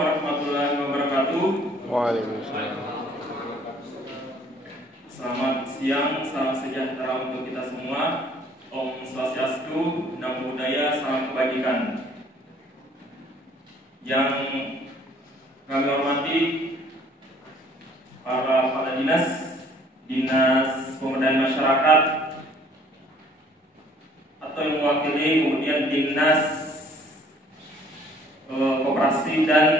warahmatullahi wabarakatuh. Waalaikumsalam. Selamat siang, salam sejahtera untuk kita semua. Om Swastiastu, Namo Buddhaya, salam kebajikan. Yang kami hormati para kepala dinas pemberdayaan masyarakat atau yang mewakili, kemudian dinas koperasi dan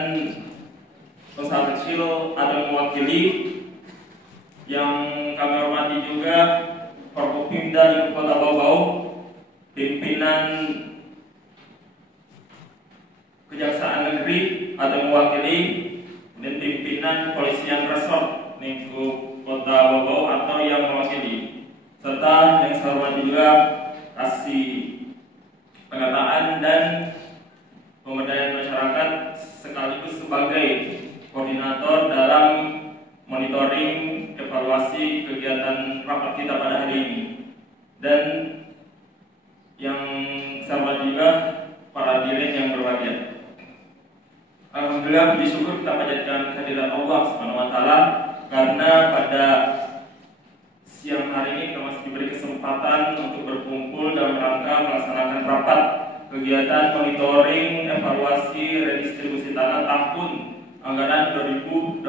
usaha kecil atau yang mewakili, yang kami hormati juga Forkopimda di Kota Bau-Bau, pimpinan Kejaksaan Negeri atau yang mewakili, dan pimpinan Kepolisian Resort Lingkup Kota Bau-Bau atau yang mewakili, serta yang saya hormati juga Kasih Pendataan dan Pemberdayaan Masyarakat sekaligus sebagai koordinator dalam monitoring evaluasi kegiatan rapat kita pada hari ini. Dan yang saya hormati juga para hadirin yang berbahagia. Alhamdulillah, puji syukur kita panjatkan kehadiran Allah Subhanahu wa taala karena pada siang hari ini kita masih diberi kesempatan untuk berkumpul dalam rangka melaksanakan rapat kegiatan monitoring evaluasi redistribusi tanah tahun anggaran 2024.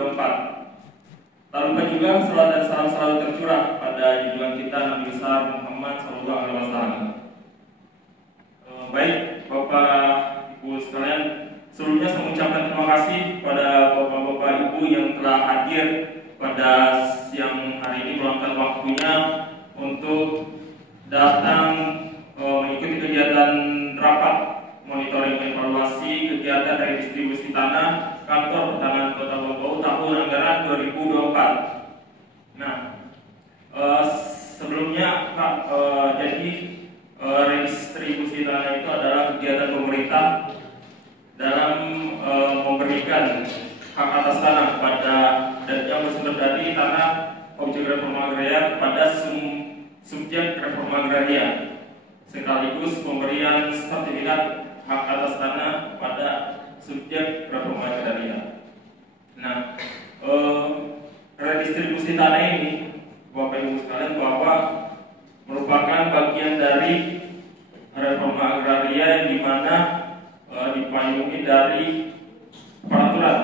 Tak lupa juga salam dan salam selalu tercurah pada junjungan kita Nabi besar Muhammad SAW. Baik, Bapak Ibu sekalian, sebelumnya saya mengucapkan terima kasih pada Bapak-Bapak Ibu yang telah hadir pada siang hari ini, meluangkan waktunya untuk datang mengikuti kegiatan rapat monitoring evaluasi kegiatan redistribusi tanah kantor pertanahan Kota Bau-Bau tahun anggaran 2024. Nah, sebelumnya Pak, jadi redistribusi tanah itu adalah kegiatan pemerintah dalam memberikan hak atas tanah pada dan yang bersumber dari tanah objek reforma agraria kepada subjek reforma agraria, sekaligus pemberian sertifikat hak atas tanah pada subjek reforma agraria. Nah, redistribusi tanah ini, Bapak Ibu sekalian, bahwa merupakan bagian dari reforma agraria yang dimana dipayungi dari peraturan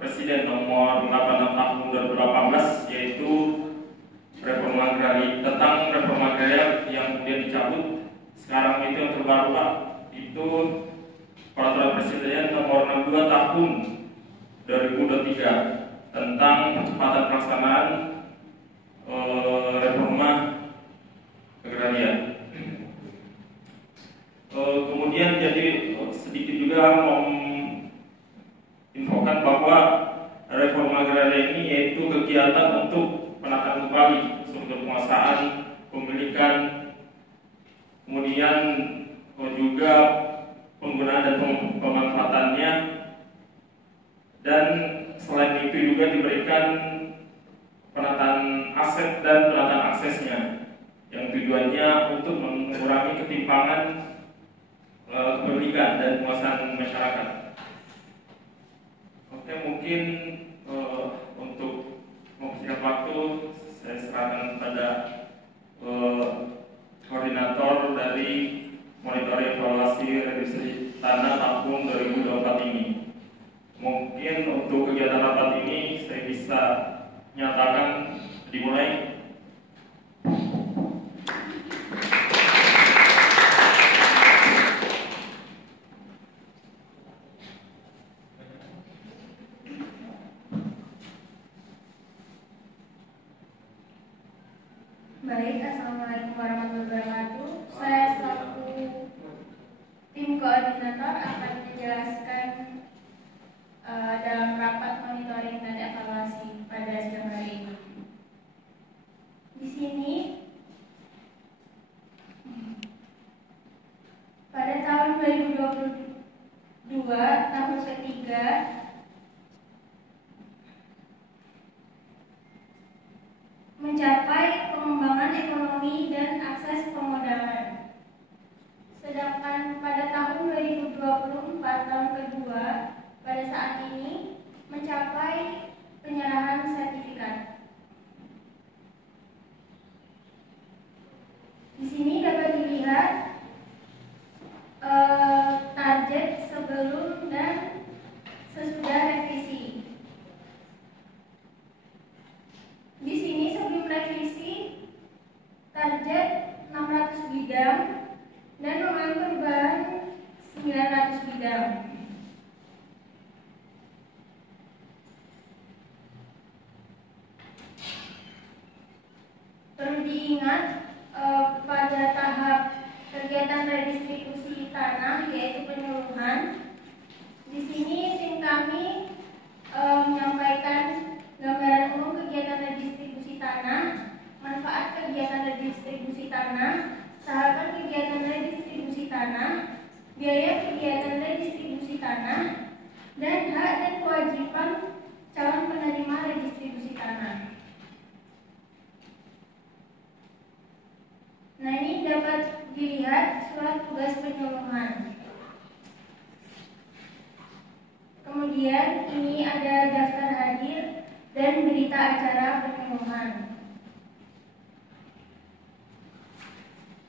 Presiden nomor 86 tahun 2018, yaitu reforma agraria, tentang reforma agraria yang kemudian dicabut. Sekarang itu yang terbaru Pak, itu peraturan Presiden nomor 62 tahun 2023 tentang percepatan pelaksanaan reforma agraria. Kemudian jadi sedikit juga infokan bahwa reforma agraria ini yaitu kegiatan untuk penataan kembali sumber penguasaan, pemilikan, kemudian juga penggunaan dan pemanfaatannya, dan selain itu juga diberikan penataan aset dan penataan aksesnya, yang tujuannya untuk mengurangi ketimpangan kepemilikan dan penguasaan masyarakat. Oke, mungkin untuk mempersingkat waktu saya serahkan pada koordinator dari monitoring evaluasi redistribusi tanah tahun 2024 ini. Mungkin untuk kegiatan rapat ini saya bisa nyatakan dimulai. Baik, Assalamualaikum warahmatullahi wabarakatuh. Saya selaku tim koordinator akan menjelaskan dalam rapat monitoring dan evaluasi pada siang hari ini. Di sini, pada tahun 2022, tahun ketiga, mencapai pengembangan ekonomi dan akses pemodalan. Sedangkan pada tahun 2024, tahun kedua, pada saat ini Mengingat pada tahap kegiatan redistribusi tanah yaitu penyuluhan, di sini tim kami menyampaikan gambaran umum kegiatan redistribusi tanah, manfaat kegiatan redistribusi tanah, tahapan kegiatan redistribusi tanah, biaya kegiatan redistribusi tanah, dan hak dan kewajiban calon penerima redistribusi tanah. Nah, ini dapat dilihat surat tugas penyuluhan. Kemudian ini ada daftar hadir dan berita acara penyuluhan.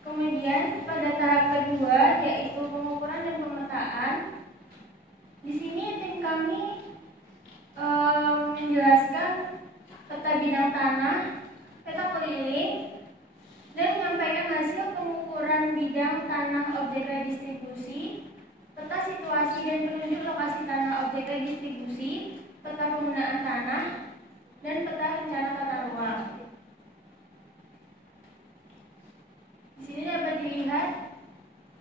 Kemudian pada tahap kedua yaitu pengukuran dan pemetaan. Di sini tim kami menjelaskan peta bidang tanah, peta keliling, dan menyampaikan hasil pengukuran bidang tanah objek redistribusi, peta situasi dan penunjuk lokasi tanah objek redistribusi, peta penggunaan tanah, dan peta rencana tata ruang. Di sini dapat dilihat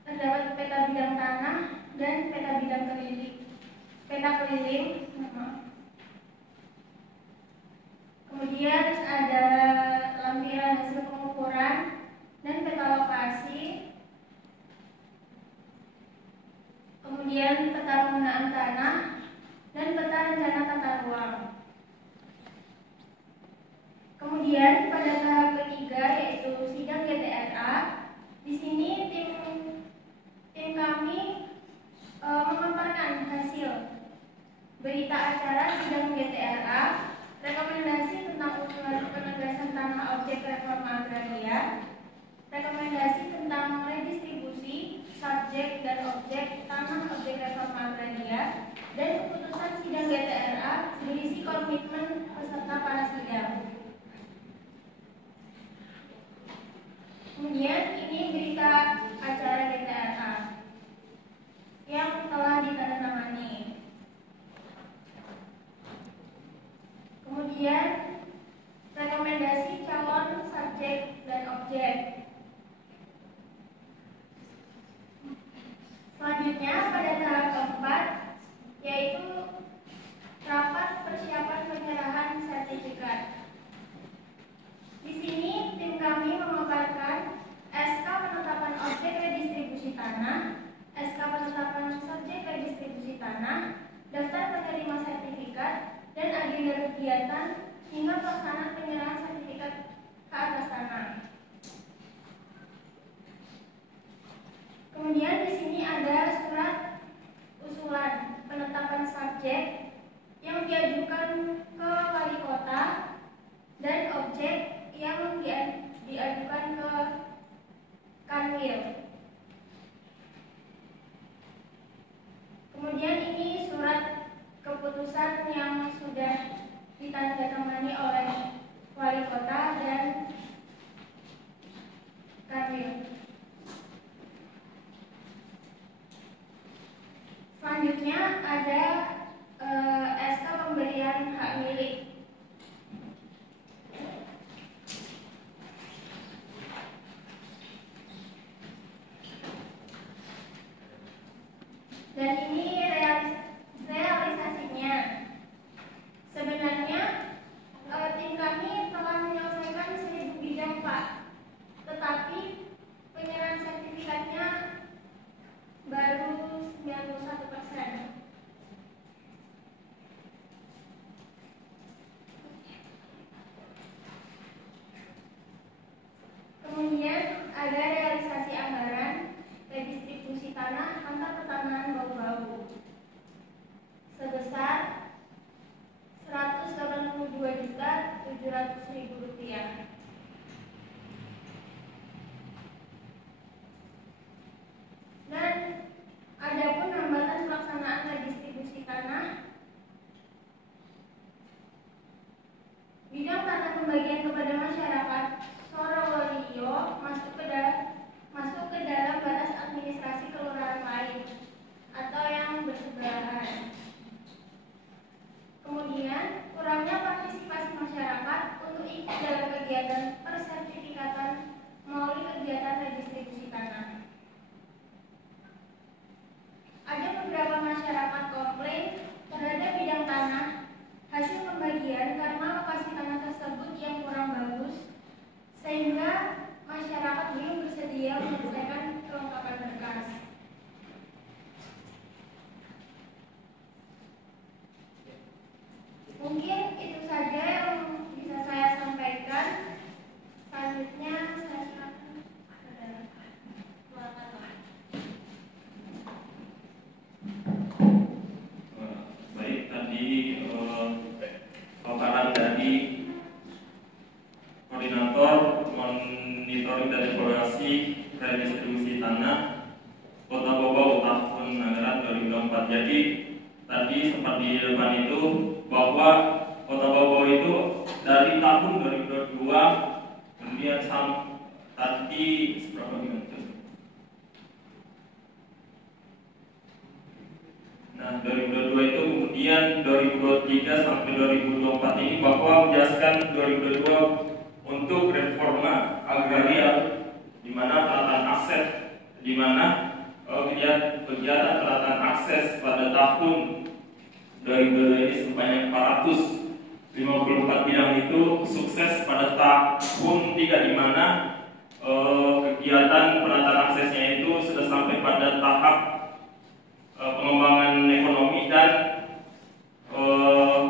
terdapat peta bidang tanah dan peta bidang keliling. Peta keliling, kemudian ada lampiran hasil pengukuran dan peta lokasi, kemudian peta penggunaan tanah dan peta rencana tata ruang. Kemudian pada tahap ketiga yaitu sidang GTRA, di sini tim kami memaparkan hasil berita acara sidang GTRA, rekomendasi tentang usulan penegasan tanah objek reforma agraria, rekomendasi tentang redistribusi subjek dan objek tanah objek reforma agraria, dan keputusan sidang GTRA berisi komitmen peserta para sidang. Kemudian ini berita acara GTRA yang telah ditandatangani. Kemudian rekomendasi calon subjek dan objek. Selanjutnya pada tahap keempat yaitu rapat persiapan penyerahan sertifikat. Di sini tim kami memaparkan SK penetapan objek redistribusi tanah, SK penetapan subjek redistribusi tanah, daftar penerima sertifikat, dan agenda kegiatan hingga pelaksanaan penyerahan sertifikat ke atas tanah. Kemudian di sini ada surat usulan penetapan subjek yang diajukan ke wali kota dan objek yang diajukan ke Kanwil. Kemudian ini surat keputusan yang sudah ditandatangani oleh wali kota dan Kanwil. Selanjutnya ada SK pemberian hak milik. Dan ini realisasinya. Sebenarnya tim kami telah menyelesaikan 1000 bidang, Pak. Tetapi penyerahan sertifikatnya baru 91%. Kemudian ada realisasi anggaran redistribusi tanah antar pertanahan bau-bau sebesar Rp182.700.000. Dan adapun hambatan pelaksanaan redistribusi tanah, bidang tanah pembagian kepada masyarakat Sorowoliyo masuk ke dalam batas administrasi kelurahan lain atau yang bersebelahan. Kemudian kurangnya partisipasi masyarakat untuk ikut dalam kegiatan persertifikatan Mungkin itu saja yang bisa saya sampaikan. Selanjutnya saya silakan kepada moderator. Baik, tadi paparan dari koordinator monitoring dan evaluasi redistribusi tanah Kota Bogor tahun anggaran 2024. Jadi tadi seperti di depan itu bahwa Kota Bogor itu dari tahun 2022 kemudian tadi berapa gitu. Nah, 2022 itu kemudian 2023 sampai 2024 ini bahwa menjelaskan 2022 untuk reforma agraria di mana penataan akses di mana kegiatan penataan akses pada tahun 2022 ini sebanyak 454 bidang itu sukses pada tahun 3 di mana kegiatan penataan aksesnya itu sudah sampai pada tahap pengembangan ekonomi dan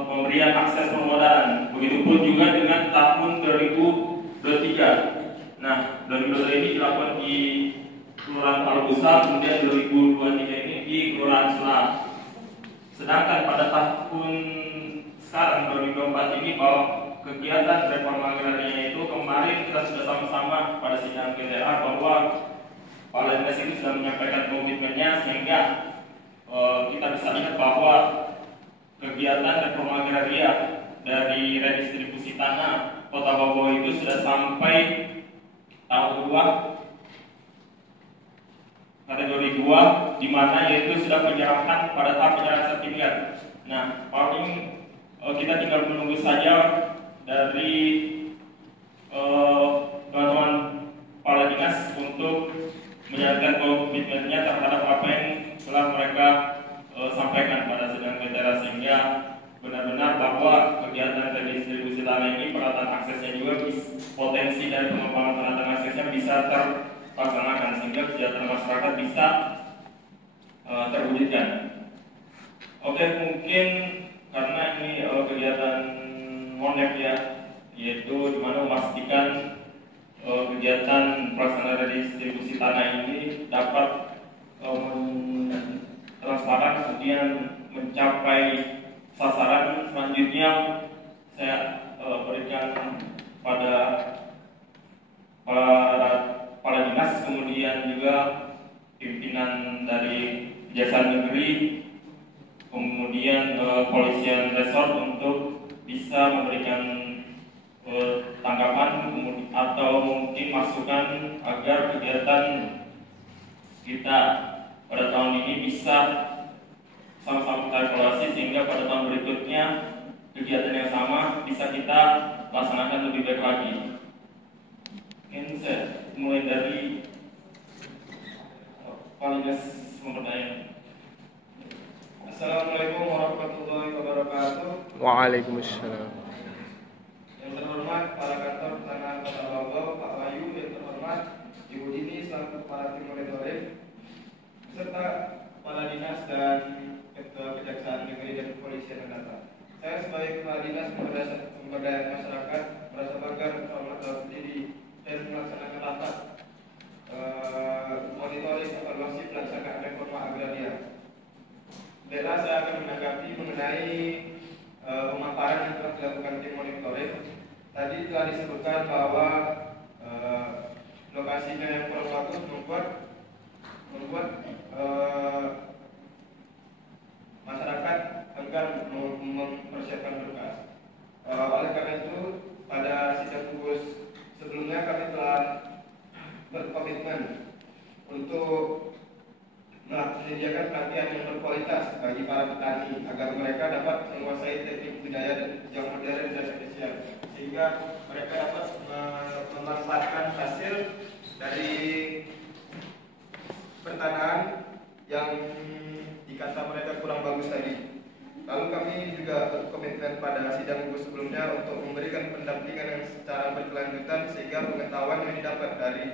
pemberian akses permodalan. Begitupun juga dengan tahun 2023. Nah, 2023 ini dilakukan di Kelurahan Palbusa, kemudian 2023 ini di Kelurahan Selat. Sedangkan pada tahun sekarang 2024 ini bahwa kegiatan reforma agraria itu kemarin kita sudah sama-sama pada sidang PTA bahwa Kepala Dinas itu sudah menyampaikan komitmennya sehingga kita bisa lihat bahwa kegiatan reforma agraria dari redistribusi tanah Kota Bogor itu sudah sampai tahap 2 kategori 2 di mana yaitu sudah penyerahan pada tahap penyerahan sertifikat. Nah, paling kita tinggal menunggu saja dari teman-teman kepala dinas untuk menjalankan komitmennya terhadap apa yang telah mereka sampaikan pada sidang PTA sehingga benar-benar bahwa kegiatan redistribusi tanah ini penataan aksesnya juga potensi dari pengembangan penataan aksesnya bisa terlaksanakan sehingga kesejahteraan masyarakat bisa terwujudkan. Oke, mungkin karena ini kegiatan MONEP ya, yaitu dimana memastikan kegiatan pelaksanaan redistribusi tanah ini dapat transparan kemudian mencapai sasaran. Selanjutnya saya berikan pada kepala dinas kemudian juga pimpinan dari Kejaksaan Negeri kemudian Kepolisian Resort untuk bisa memberikan tanggapan atau mungkin masukan agar kegiatan kita pada tahun ini bisa sama-sama kita evaluasi sehingga pada tahun berikutnya kegiatan yang sama bisa kita laksanakan lebih baik lagi. Mungkin saya mulai dari Kepala Dinas Pemberdayaan. Assalamualaikum warahmatullahi wabarakatuh. Waalaikumsalam. Yang terhormat Kepala Kantor Tanah Kota Bogor, Pak Wahyu. Yang terhormat Ibu Dini selaku Kepala Tim Monitoring, beserta Kepala Dinas dan Ketua Kejaksaan Negeri dan Kepolisian yang datang. Saya sebagai Kepala Dinas Pemberdayaan Masyarakat merasa bangga dan hormat dalam berdiri dan melaksanakan rapat monitoring evaluasi pelaksanaan reforma agraria. Baiklah, saya akan menanggapi mengenai pemaparan yang telah dilakukan tim monitoring. Tadi telah disebutkan bahwa lokasinya yang kurang bagus membuat masyarakat enggan mempersiapkan berkas. Oleh karena itu, pada sidang tugas sebelumnya kami telah berkomitmen untuk menyediakan pelatihan yang berkualitas bagi para petani agar mereka dapat menguasai teknik budidaya yang modern dan efisien sehingga mereka dapat memanfaatkan hasil dari pertanahan yang dikata mereka kurang bagus tadi. Lalu kami juga berkomitmen pada sidang tugas sebelumnya untuk memberikan pendampingan yang secara berkelanjutan sehingga pengetahuan yang didapat dari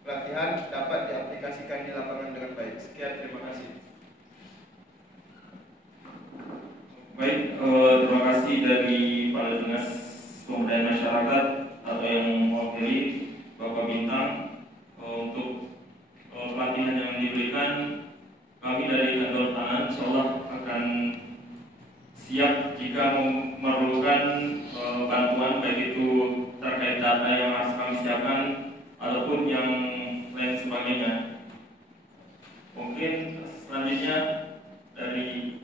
pelatihan dapat diaplikasikan di lapangan dengan baik. Sekian, terima kasih. Baik, terima kasih dari Kepala Dinas Pemberdayaan Masyarakat atau yang mewakili Bapak Bintang untuk pelatihan yang diberikan. Kami dari kantor tanah insya Allah akan siap jika memerlukan bantuan baik itu terkait data yang harus kami siapkan ataupun yang lain sebagainya. Mungkin selanjutnya dari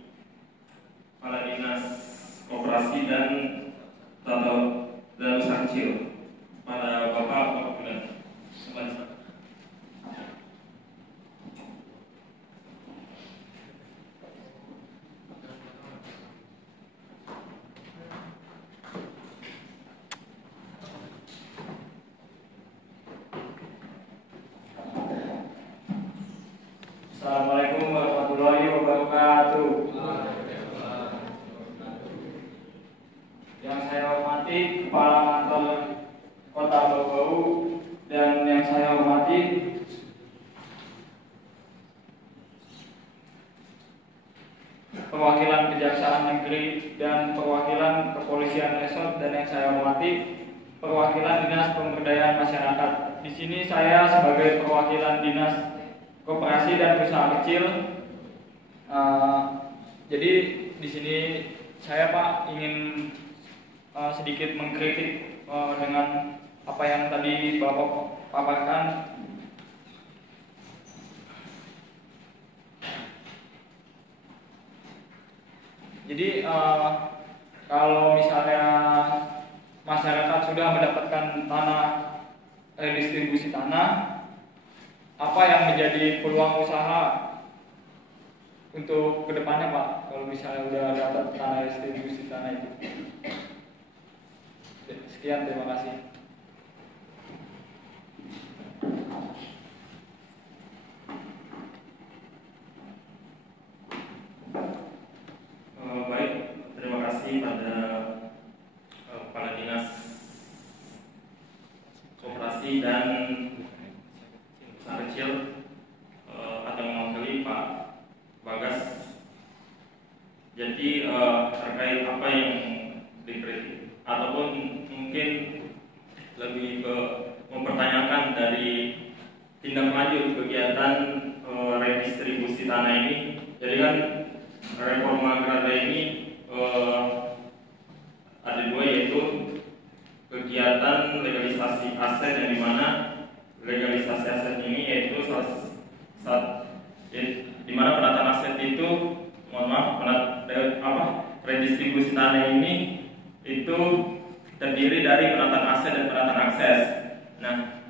Kepala Dinas Koperasi dan Tata Usaha Kecil pada Bapak Bulan. Assalamualaikum warahmatullahi wabarakatuh. Yang saya hormati Kepala Kantor Kota Bau dan yang saya hormati perwakilan Kejaksaan Negeri dan perwakilan Kepolisian Resort, dan yang saya hormati perwakilan Dinas Pemberdayaan Masyarakat. Di sini saya sebagai perwakilan Dinas Koperasi dan Usaha Kecil. Jadi di sini saya Pak ingin sedikit mengkritik dengan apa yang tadi Bapak paparkan. Jadi kalau misalnya masyarakat sudah mendapatkan tanah, redistribusi tanah, apa yang menjadi peluang usaha untuk kedepannya Pak, kalau misalnya udah dapat tanah distribusi tanah itu? Sekian, terima kasih. Baik, terima kasih pada Kepala Dinas Koperasi dan Usaha Kecil atau mewakili Pak Bagas. Jadi terkait apa yang dikritik ataupun mungkin lebih ke mempertanyakan dari tindak lanjut kegiatan redistribusi tanah ini. Jadi kan reforma agraria ini ada dua, yaitu kegiatan legalisasi aset, yang dimana legalisasi aset ini yaitu di mana penataan aset itu, redistribusi tanah ini itu terdiri dari penataan aset dan penataan akses. Nah,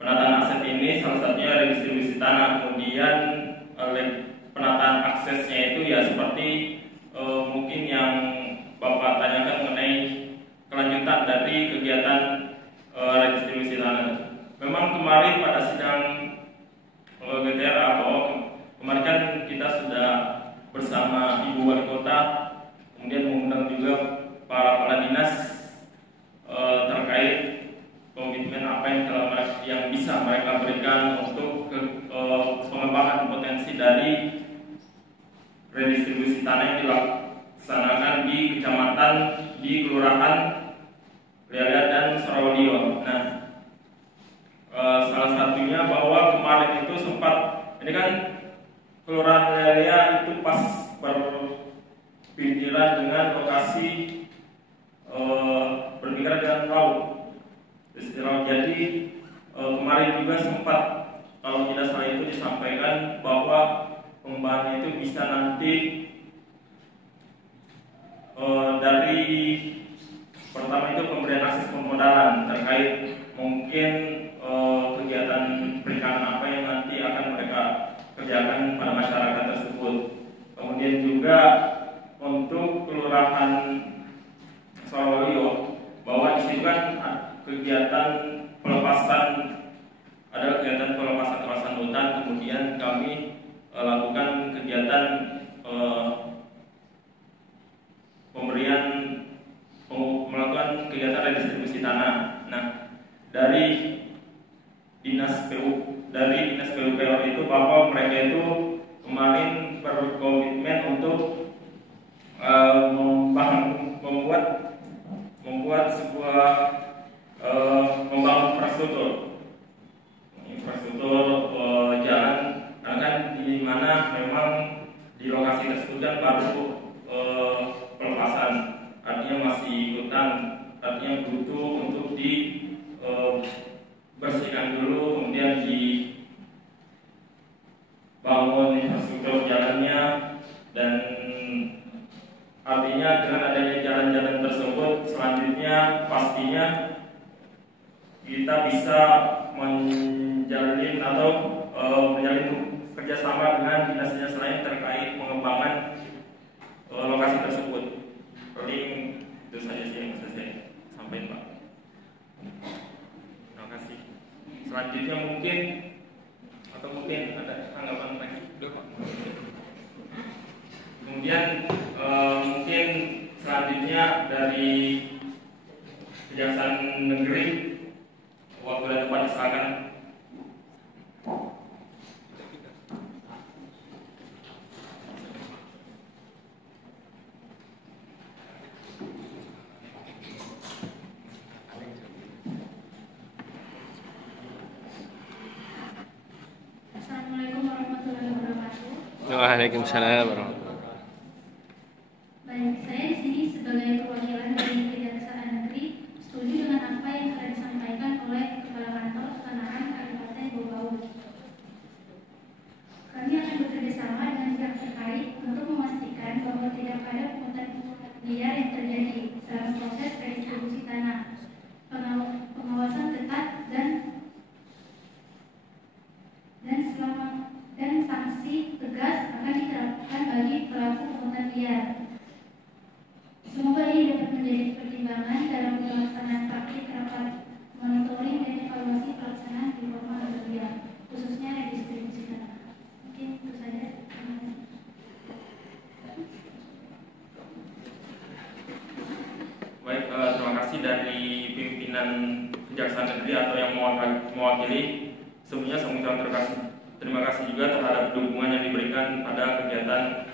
penataan aset ini salah satunya redistribusi tanah. Kemudian penataan aksesnya itu ya seperti mungkin yang Bapak tanyakan mengenai kelanjutan dari kegiatan redistribusi tanah. Memang kemarin pada sidang GTRA kemarin kan kita sudah bersama Ibu Wali Kota, kemudian mengundang juga para kepala dinas terkait komitmen apa yang bisa mereka berikan untuk pengembangan potensi dari redistribusi tanah yang dilaksanakan di kecamatan, di kelurahan Lialia dan Sorodio. Nah, salah satunya bahwa kemarin itu sempat, ini kan kelurahan Lialia itu pas berpinggirkan dengan lokasi berpinggirkan dengan laut. Jadi kemarin juga sempat, kalau tidak salah itu disampaikan bahwa pengembangan itu bisa nanti dari pertama itu pemberian akses pemodalan terkait mungkin kegiatan perikanan apa yang nanti akan mereka kerjakan pada masyarakat tersebut. Kemudian juga untuk kelurahan Soroyo, bahwa di situ kan kegiatan pelepasan, ada kegiatan pelepasan kawasan hutan, kemudian kami lakukan kegiatan melakukan kegiatan redistribusi tanah. Nah, dari dinas PUPR itu bahwa mereka itu kemarin berkomitmen untuk membuat sebuah membangun infrastruktur jalan, karena kan di mana memang di lokasi tersebut kan baru pelepasan, artinya masih hutan, artinya butuh untuk bersihkan dulu, kemudian dibangun infrastruktur jalannya, dan artinya dengan adanya jalan-jalan tersebut selanjutnya pastinya kita bisa menjalin kerjasama dengan dinas-dinas lain terkait pengembangan lokasi tersebut. Paling itu saja sih yang bisa saya sampaikan, Pak. Terima kasih. Selanjutnya mungkin ada tanggapan lagi. Kemudian mungkin selanjutnya dari Kejaksaan Negeri, waktu dan tempat silakan. Assalamualaikum warahmatullahi wabarakatuh. Waalaikumsalam warahmatullahi wabarakatuh. Baik, saya di sini sebagai perwakilan dari Kejaksaan Negeri setuju dengan apa yang telah disampaikan oleh Kepala Kantor Ketenaran Kabupaten Bau. Kami akan bekerjasama dengan pihak terkait untuk memastikan bahwa tidak ada pungutan liar yang terjadi dalam proses redistribusi tanah. Pengawasan ketat dan sanksi tegas akan diterapkan bagi pelaku pungutan liar. Semoga ini dapat menjadi pertimbangan dalam pelaksanaan praktik rapat monitoring dan evaluasi pelaksanaan reforma agraria, khususnya redistribusi tanah. Mungkin itu saja. Baik, terima kasih dari pimpinan Kejaksaan Negeri atau yang mewakili. Sebelumnya saya mengucapkan terima kasih juga terhadap dukungan yang diberikan pada kegiatan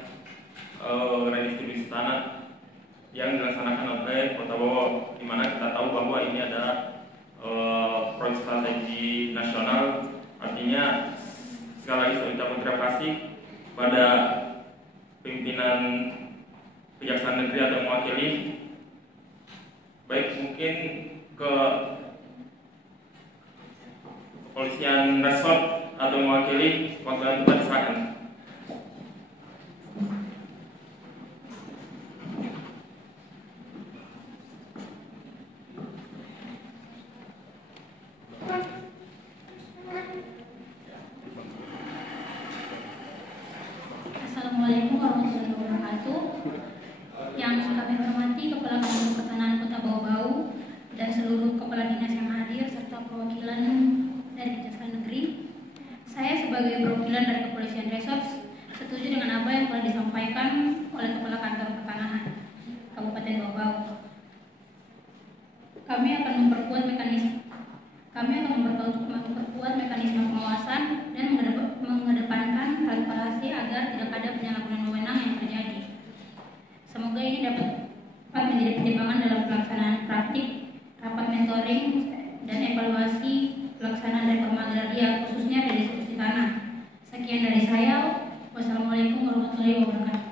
redistribusi tanah yang dilaksanakan oleh Kota Bau, di mana kita tahu bahwa ini adalah proyek strategi nasional. Artinya sekali lagi saya ucapkan terima kasih pada pimpinan Kejaksaan Negeri atau mewakili. Baik, mungkin ke Kepolisian Resort atau mewakili, waktu yang tepat silakan. Assalamualaikum warahmatullahi wabarakatuh. Yang kami hormati Kepala Kantor Ketenaran Kota Bau dan seluruh kepala dinas yang hadir serta perwakilan dari Kejaksaan Negeri. Saya sebagai perwakilan dari Kepolisian Resort setuju dengan apa yang telah disampaikan oleh Kepala Kantor Ketenaran Kabupaten Bau. Kami akan memperkuat mekanisme pengawasan dan mengedepankan transparansi agar tidak ada penyalahgunaan wewenang yang terjadi. Semoga ini dapat menjadi pertimbangan dalam pelaksanaan praktik rapat mentoring dan evaluasi pelaksanaan reforma agraria, khususnya redistribusi tanah. Sekian dari saya. Wassalamualaikum warahmatullahi wabarakatuh.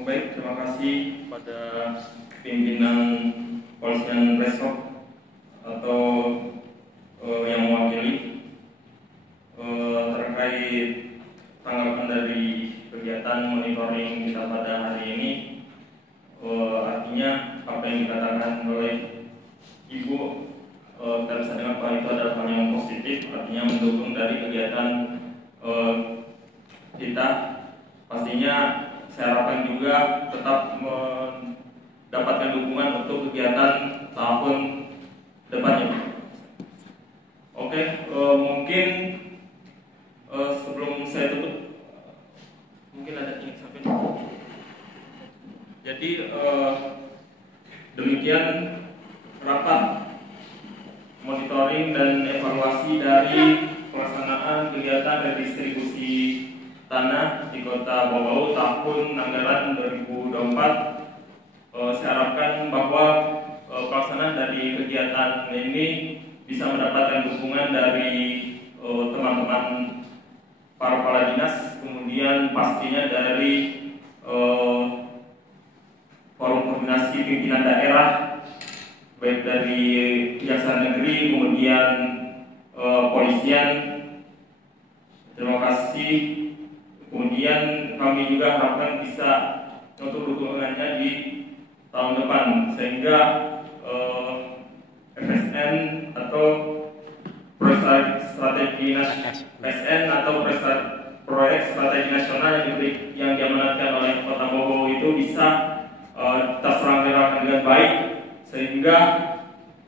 Baik, terima kasih pada pimpinan Kepolisian Resort atau yang mewakili terkait tanggapan dari kegiatan monitoring kita pada hari ini. Artinya apa yang dikatakan oleh Ibu, kita bisa dengar bahwa itu adalah hal yang positif, artinya mendukung dari kegiatan kita. Pastinya saya harapkan juga tetap mendapatkan dukungan untuk kegiatan tahun depannya. Oke, mungkin sebelum saya tutup, mungkin ada yang sampai. Jadi demikian rapat monitoring dan evaluasi dari pelaksanaan kegiatan redistribusi tanah di Kota Bau tahun anggaran 2024. Saya harapkan bahwa pelaksanaan dari kegiatan ini bisa mendapatkan dukungan dari teman-teman para kepala dinas, kemudian pastinya dari forum koordinasi pimpinan daerah, baik dari Kejaksaan Negeri, kemudian polisian. Terima kasih. Kemudian kami juga harapkan bisa untuk dukungannya di tahun depan, sehingga FSN atau proyek strategi PSN atau proyek strategi nasional yang diamanatkan oleh Kota Bogor itu bisa terselenggarakan dengan baik, sehingga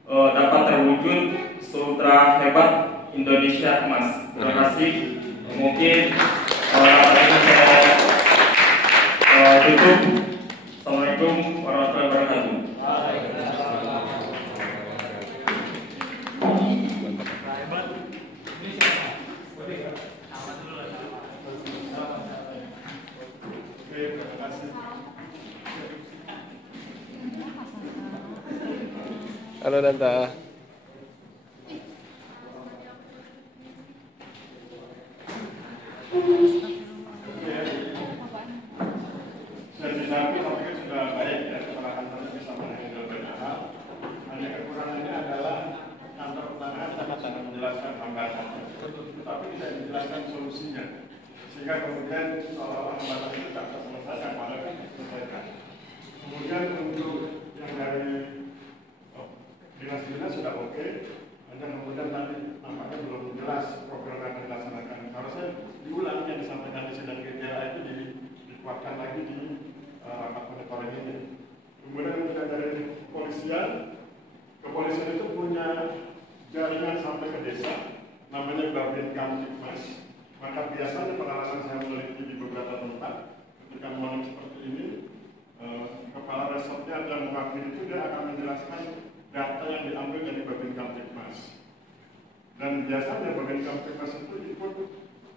dapat terwujud Sutra Hebat Indonesia Emas. Terima kasih. Mungkin saya tutup. Assalamualaikum warahmatullahi wabarakatuh. Halo Danta. Sehingga kemudian seolah-olah hambatan itu tak terselesaikan, malah diselesaikan. Kemudian untuk yang dari dinas-dinas sudah oke, hanya kemudian tadi nampaknya belum jelas program yang dilaksanakan. Harusnya diulang yang disampaikan di sidang GDA itu dikuatkan lagi di rapat monitoring ini. Kemudian juga dari kepolisian itu punya jaringan sampai ke desa, namanya Babin Kamtipmas. Maka biasanya pengalaman saya meneliti di beberapa tempat, ketika momen seperti ini, kepala resortnya dan mewakili itu dia akan menjelaskan data yang diambil dari Babin Kamtipmas. Dan biasanya Babin Kamtipmas itu ikut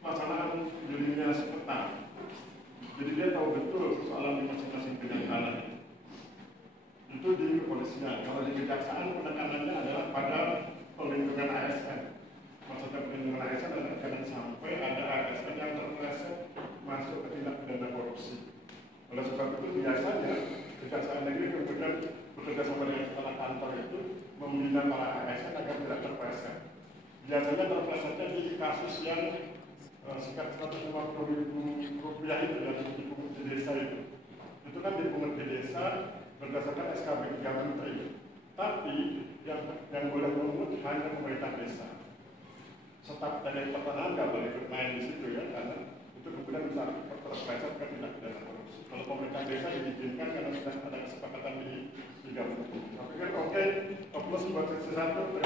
pelaksanaan dirinya sepeta. Jadi dia tahu betul persoalan di masing-masing bidang tanah. Itu di kepolisian. Kalau di kejaksaan penekanannya adalah pada pelindungan ASN. Maksudnya perlindungan ASN adalah jangan sampai ada ASN yang terpeleset masuk ke tindak pidana korupsi. Oleh sebab itu biasanya Kejaksaan Negeri kemudian bekerja sama dengan kepala kantor itu membina para ASN agar tidak terpeleset. Biasanya terpelesetnya di kasus yang sekitar 150.000 rupiah itu yang dipungut di desa itu. Itu kan dipungut di desa berdasarkan SKB 3 Menteri. Tapi yang boleh memungut hanya pemerintah desa. Staf dari pertanahan nggak boleh bermain di situ ya, karena itu kemudian bisa terpeleset ke tindak pidana korupsi. Kalau pemerintah desa diizinkan karena sudah ada kesepakatan di 3 Menteri. Saya pikir oke, plus buat sesi 1.